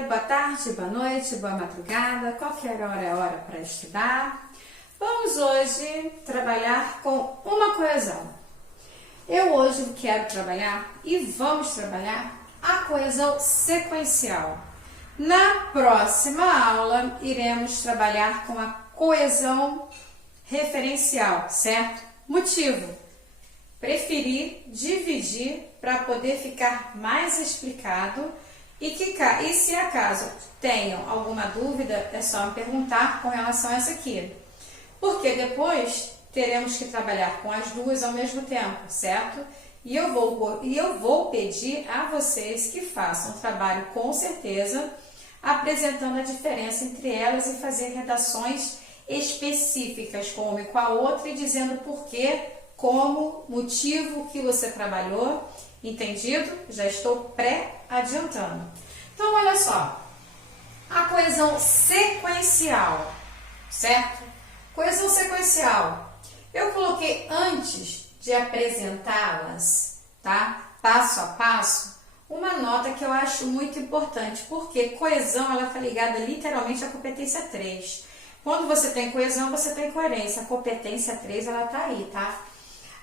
dia, boa tarde, boa noite, boa madrugada, qualquer hora é hora para estudar. Vamos hoje trabalhar com uma coesão. Eu hoje quero trabalhar e vamos trabalhar a coesão sequencial. Na próxima aula, iremos trabalhar com a coesão referencial, certo? Motivo: preferi dividir para poder ficar mais explicado e se acaso tenham alguma dúvida, é só me perguntar com relação a essa aqui. Porque depois teremos que trabalhar com as duas ao mesmo tempo, certo? E eu vou pedir a vocês que façam um trabalho com certeza, apresentando a diferença entre elas e fazer redações específicas com uma e com a outra e dizendo por quê, como, motivo que você trabalhou. Entendido? Já estou pré-adiantando. Então, olha só. A coesão sequencial, certo? Coesão sequencial. Eu coloquei antes de apresentá-las, tá? Passo a passo, uma nota que eu acho muito importante, porque coesão ela está ligada literalmente à competência 3. Quando você tem coesão, você tem coerência. A competência 3, ela está aí, tá?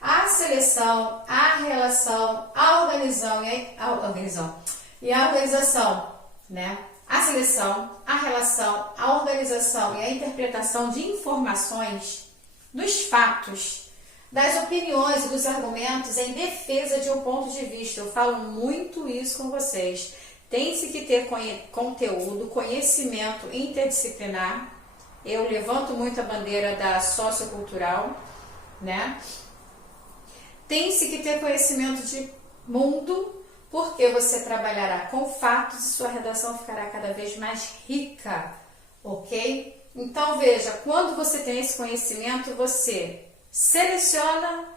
A seleção, a relação, a organização, né? A seleção, a relação, a organização e a interpretação de informações, dos fatos, das opiniões e dos argumentos em defesa de um ponto de vista. Eu falo muito isso com vocês. Tem-se que ter conteúdo, conhecimento interdisciplinar. Eu levanto muito a bandeira da sociocultural, né? Tem-se que ter conhecimento de mundo, porque você trabalhará com fatos e sua redação ficará cada vez mais rica, ok? Então, veja, quando você tem esse conhecimento, você seleciona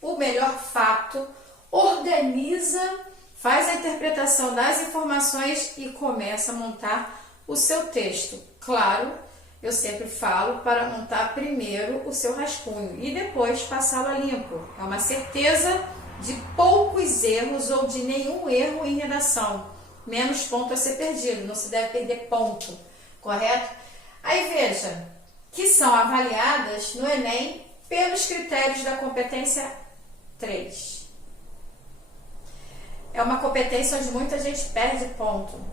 o melhor fato, organiza, faz a interpretação das informações e começa a montar o seu texto. Claro, eu sempre falo para montar primeiro o seu rascunho e depois passá-lo a limpo. É uma certeza de poucos erros ou de nenhum erro em redação. Menos ponto a ser perdido, não se deve perder ponto, correto? Aí veja, que são avaliadas no Enem pelos critérios da competência 3. É uma competência onde muita gente perde ponto.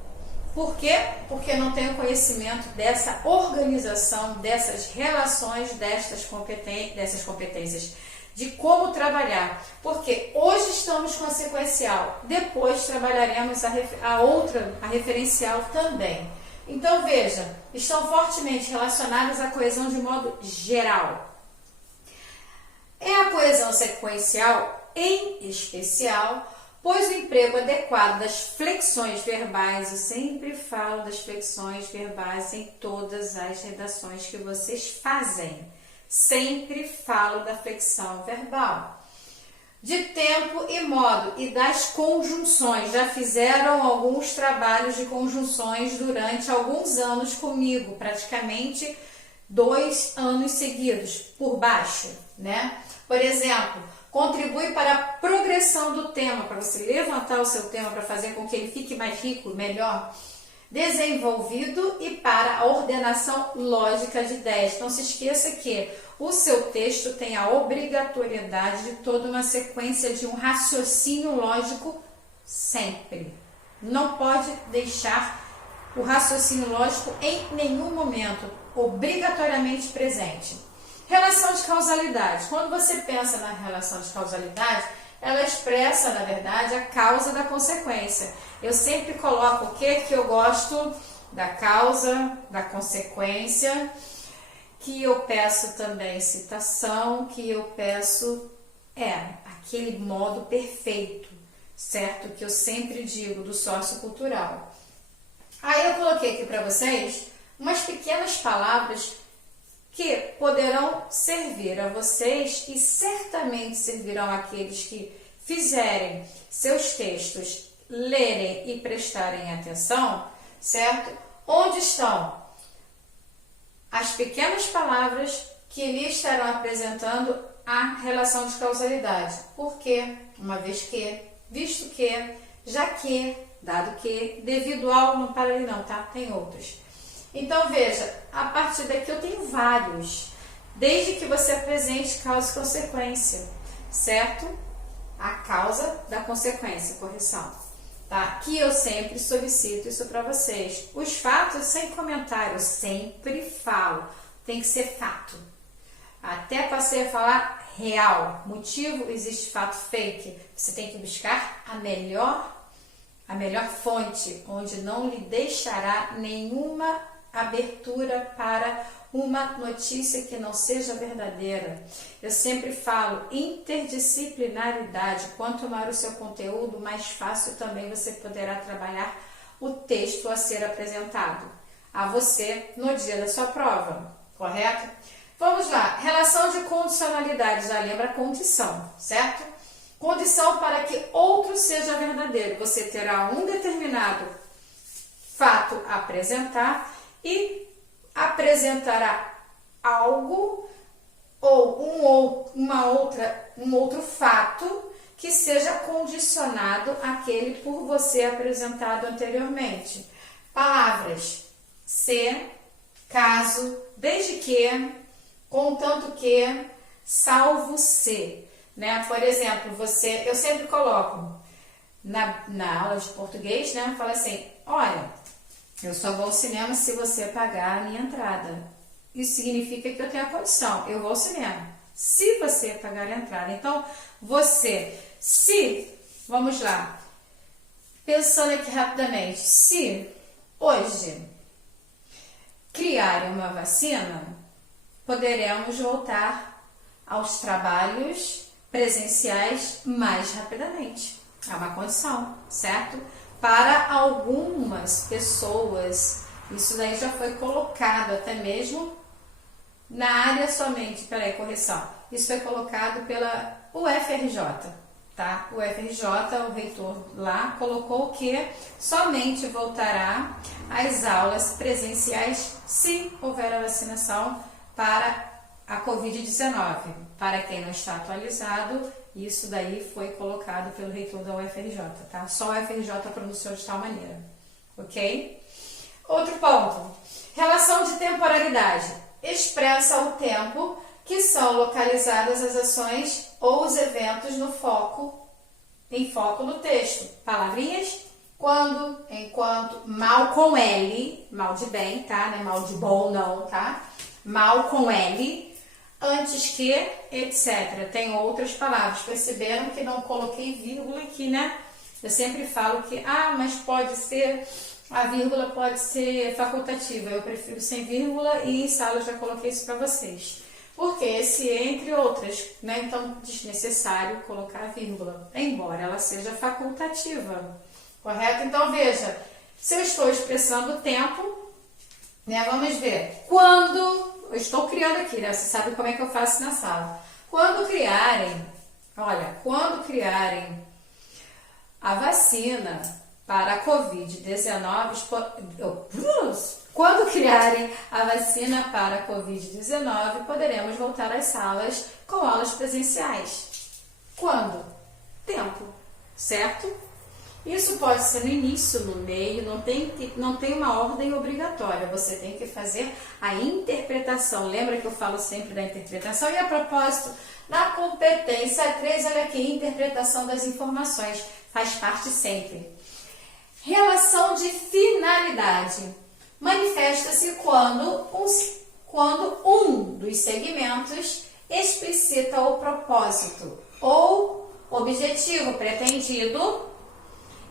Por quê? Porque não tem o conhecimento dessa organização, dessas relações, dessas competências, de como trabalhar. Porque hoje estamos com a sequencial, depois trabalharemos a referencial também. Então, veja, estão fortemente relacionadas à coesão de modo geral. É a coesão sequencial, em especial, pois o emprego adequado das flexões verbais, eu sempre falo das flexões verbais em todas as redações que vocês fazem. Sempre falo da flexão verbal. De tempo e modo e das conjunções. Já fizeram alguns trabalhos de conjunções durante alguns anos comigo, praticamente 2 anos seguidos, por baixo, né? Por exemplo, contribui para a progressão do tema, para você levantar o seu tema, para fazer com que ele fique mais rico, melhor desenvolvido e para a ordenação lógica de ideias. Não se esqueça que o seu texto tem a obrigatoriedade de toda uma sequência de um raciocínio lógico sempre. Não pode deixar o raciocínio lógico em nenhum momento, obrigatoriamente presente. Relação de causalidade. Quando você pensa na relação de causalidade, ela expressa, na verdade, a causa da consequência. Eu sempre coloco o que eu gosto da causa, da consequência, que eu peço também citação, que eu peço aquele modo perfeito, certo? Que eu sempre digo do sociocultural. Aí eu coloquei aqui para vocês umas pequenas palavras que poderão servir a vocês e certamente servirão àqueles que fizerem seus textos, lerem e prestarem atenção, certo? Onde estão as pequenas palavras que lhe estarão apresentando a relação de causalidade. Por quê? Uma vez que, visto que, já que, dado que devido ao não para ali não, tá? Tem outros. Então veja, a partir daqui eu tenho vários, desde que você apresente causa e consequência, certo? A causa da consequência, correção, tá? Que eu sempre solicito isso para vocês. Os fatos sem comentário, eu sempre falo, tem que ser fato. Até passei a falar real, motivo, existe fato fake. Você tem que buscar a melhor fonte, onde não lhe deixará nenhuma abertura para uma notícia que não seja verdadeira. Eu sempre falo interdisciplinaridade. Quanto maior o seu conteúdo, mais fácil também você poderá trabalhar o texto a ser apresentado a você no dia da sua prova, correto? Vamos lá, relação de condicionalidade, já lembra a condição, certo? Condição para que outro seja verdadeiro. Você terá um determinado fato a apresentar e apresentará algo ou um outro fato que seja condicionado àquele por você apresentado anteriormente. Palavras: se, caso, desde que, contanto que, salvo se. Né? Por exemplo, eu sempre coloco na aula de português, né? Fala assim: olha, eu só vou ao cinema se você pagar a minha entrada. Isso significa que eu tenho a condição, eu vou ao cinema, se você pagar a entrada. Então, vamos lá, pensando aqui rapidamente, se hoje criarem uma vacina, poderemos voltar aos trabalhos presenciais mais rapidamente. É uma condição, certo? Para algumas pessoas, isso daí já foi colocado até mesmo na área somente, correção. Isso foi colocado pela UFRJ, tá? O UFRJ, o reitor lá, colocou que somente voltará às aulas presenciais se houver a vacinação para a Covid-19. Para quem não está atualizado, isso daí foi colocado pelo reitor da UFRJ, tá? Só a UFRJ pronunciou de tal maneira, ok? Outro ponto, relação de temporalidade. Expressa o tempo que são localizadas as ações ou os eventos em foco no texto. Palavrinhas: quando, enquanto, mal com L, mal de bem, tá? Não é mal de bom não, tá? Mal com L, antes que, etc. Tem outras palavras. Perceberam que não coloquei vírgula aqui, né? Eu sempre falo que, mas pode ser, a vírgula pode ser facultativa. Eu prefiro sem vírgula e em sala eu já coloquei isso para vocês. Porque esse entre outras, né? Então, desnecessário colocar a vírgula, embora ela seja facultativa, correto? Então, veja, se eu estou expressando o tempo, né? Vamos ver. Quando eu estou criando aqui, né? Você sabe como é que eu faço na sala. Quando criarem a vacina para a Covid-19, quando criarem a vacina para a Covid-19, poderemos voltar às salas com aulas presenciais. Quando? Tempo, certo? Isso pode ser no início, no meio, não tem uma ordem obrigatória, você tem que fazer a interpretação. Lembra que eu falo sempre da interpretação? E a propósito, na competência 3, olha aqui, interpretação das informações, faz parte sempre. Relação de finalidade. Manifesta-se quando um dos segmentos explicita o propósito ou objetivo pretendido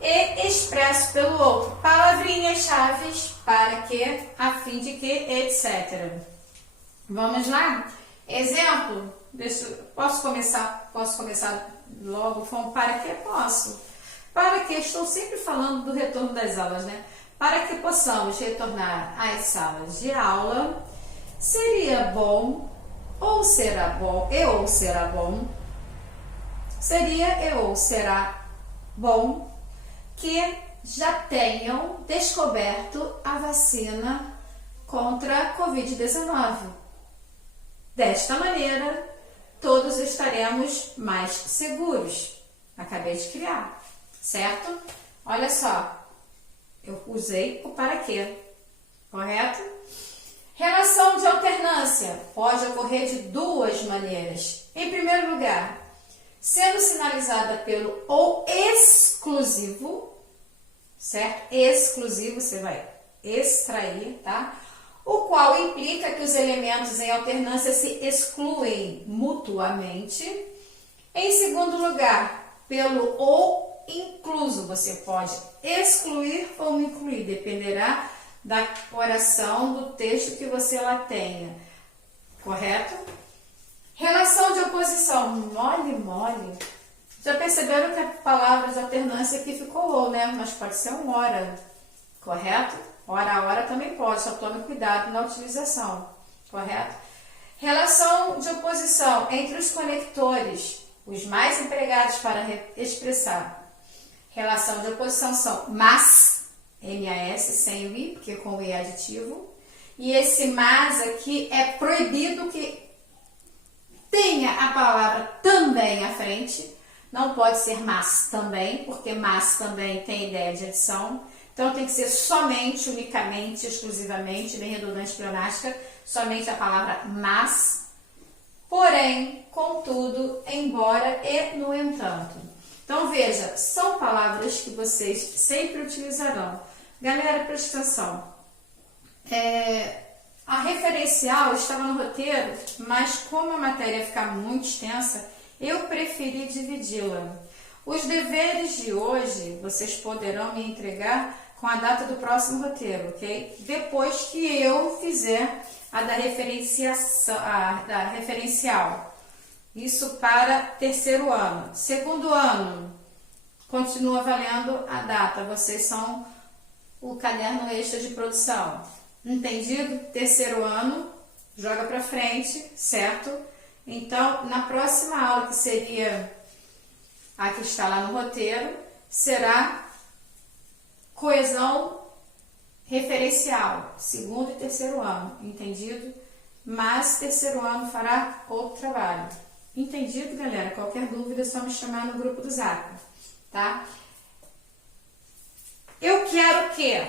e expresso pelo outro. Palavrinhas-chave para que, a fim de que, etc. Vamos lá? Exemplo. Posso começar logo? Para que? Posso. Para que? Estou sempre falando do retorno das aulas, né? Para que possamos retornar às salas de aula, seria bom, ou será bom, que já tenham descoberto a vacina contra a Covid-19. Desta maneira, todos estaremos mais seguros. Acabei de criar, certo? Olha só. Eu usei o para quê, correto? Relação de alternância pode ocorrer de duas maneiras. Em primeiro lugar, sendo sinalizada pelo ou exclusivo, certo? Exclusivo, você vai extrair, tá? O qual implica que os elementos em alternância se excluem mutuamente. Em segundo lugar, pelo ou incluso, você pode excluir ou incluir, dependerá da oração, do texto que você lá tenha, correto? Relação de oposição, mole. Já perceberam que a palavra de alternância aqui ficou ou, né? Mas pode ser um ora, correto? Ora a hora também pode, só tome cuidado na utilização, correto? Relação de oposição entre os conectores, os mais empregados para expressar. Relação de oposição são mas, M-A-S, sem o I, porque com o I é aditivo. E esse mas aqui é proibido que tenha a palavra também à frente. Não pode ser mas também, porque mas também tem ideia de adição. Então tem que ser somente, unicamente, exclusivamente, bem redundante, pleonástica, somente a palavra mas, porém, contudo, embora e no entanto. Então veja, são palavras que vocês sempre utilizarão. Galera, presta atenção. A referencial estava no roteiro, mas como a matéria fica muito extensa, eu preferi dividi-la. Os deveres de hoje vocês poderão me entregar com a data do próximo roteiro, ok? Depois que eu fizer a da referencial. Isso para terceiro ano. Segundo ano, continua valendo a data. Vocês são o caderno extra de produção. Entendido? Terceiro ano, joga para frente, certo? Então, na próxima aula, que seria a que está lá no roteiro, será coesão referencial, segundo e terceiro ano, entendido? Mas terceiro ano fará outro trabalho. Entendido, galera? Qualquer dúvida é só me chamar no grupo do Zap, tá? Eu quero que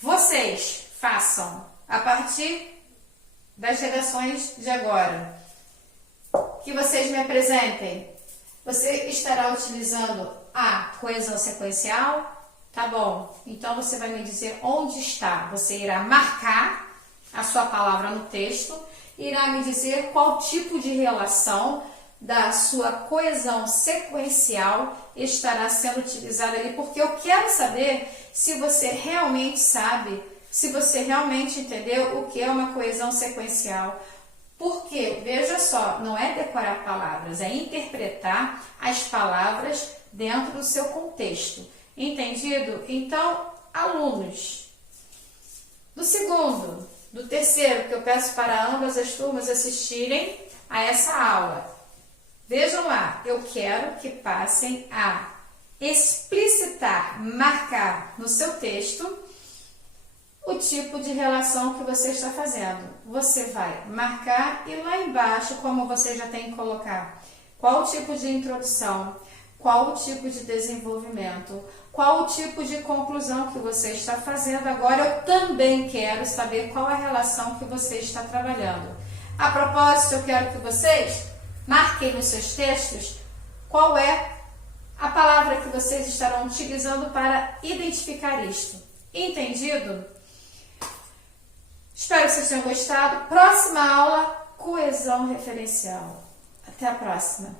vocês façam, a partir das redações de agora, que vocês me apresentem. Você estará utilizando a coesão sequencial? Tá bom. Então você vai me dizer onde está. Você irá marcar a sua palavra no texto, irá me dizer qual tipo de relação da sua coesão sequencial estará sendo utilizada ali, porque eu quero saber se você realmente sabe, se você realmente entendeu o que é uma coesão sequencial. Porque, veja só, não é decorar palavras, é interpretar as palavras dentro do seu contexto. Entendido? Então, alunos do segundo, do terceiro, que eu peço para ambas as turmas assistirem a essa aula. Vejam lá, eu quero que passem a explicitar, marcar no seu texto o tipo de relação que você está fazendo. Você vai marcar e lá embaixo, como você já tem que colocar, qual o tipo de introdução, qual o tipo de desenvolvimento, qual o tipo de conclusão que você está fazendo. Agora eu também quero saber qual a relação que você está trabalhando. A propósito, eu quero que vocês marquem nos seus textos qual é a palavra que vocês estarão utilizando para identificar isto. Entendido? Espero que vocês tenham gostado. Próxima aula, coesão referencial. Até a próxima.